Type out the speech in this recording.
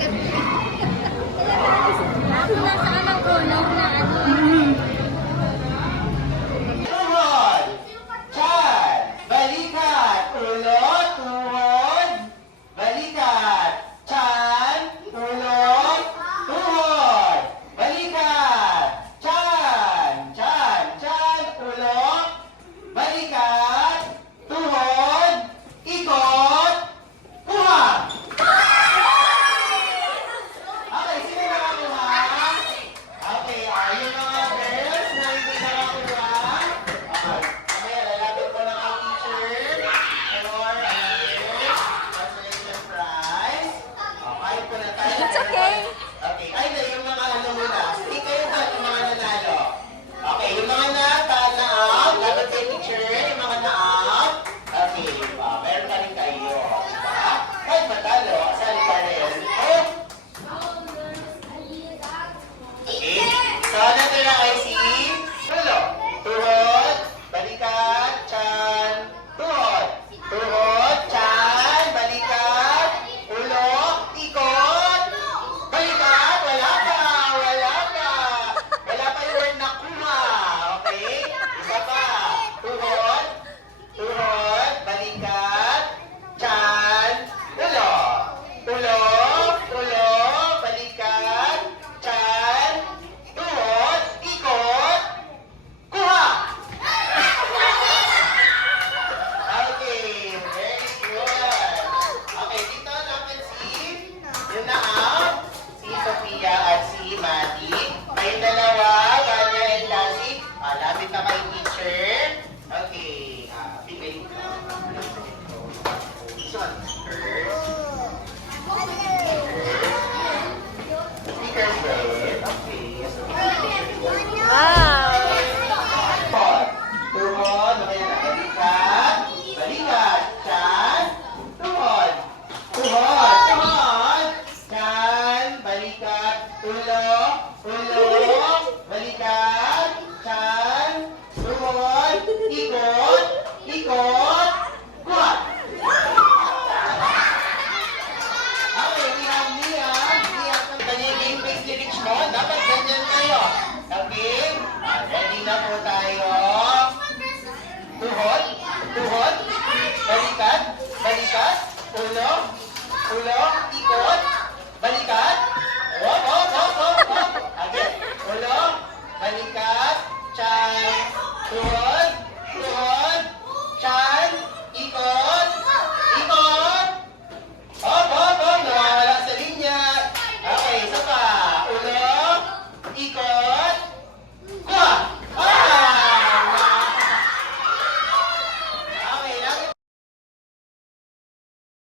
Ako nasa anong kulong na ano. Tuhod, tiyan, balikat, ulo, tuhod, balikat, tiyan, ulo, tuhod, balikat, tiyan, ulo, balikat, tuhod, ikot, kuha. Okay, sino nakakuha? Okay, yung mga girls na hindi nakakuha. Okay, lalapit ko lang ang teacher for consolation prize. Okay, po na tayo. It's okay. Okay, ay na yung mga ano muna. Hindi kayo ba yung mga nanalo? Okay, yung mga natanaan, dapat kay teacher, yung mga naang. Okay, meron pa rin kayo. Diba? Kahit matalo, asali pa rin. Oh! Okay, so natira ay si Tulo. Tuhod, balikat, tiyan, tuhod. Tuhod, tiyan, balikat, ulo, ikot, balikat, wala pa. Wala pa yung word na kuma. Okay? Isa pa. Tuhod, balikat, tiyan, ulo. Ulo, balikat, tiyan, tuhod, ikot, kuha. Okay, very good. Okay, dito natin yung naang, si Sophia at si Maddie. Kayong dalawa, Ganya and Lassie, lapit na kay teacher. Okay, bigay ko. This one is first.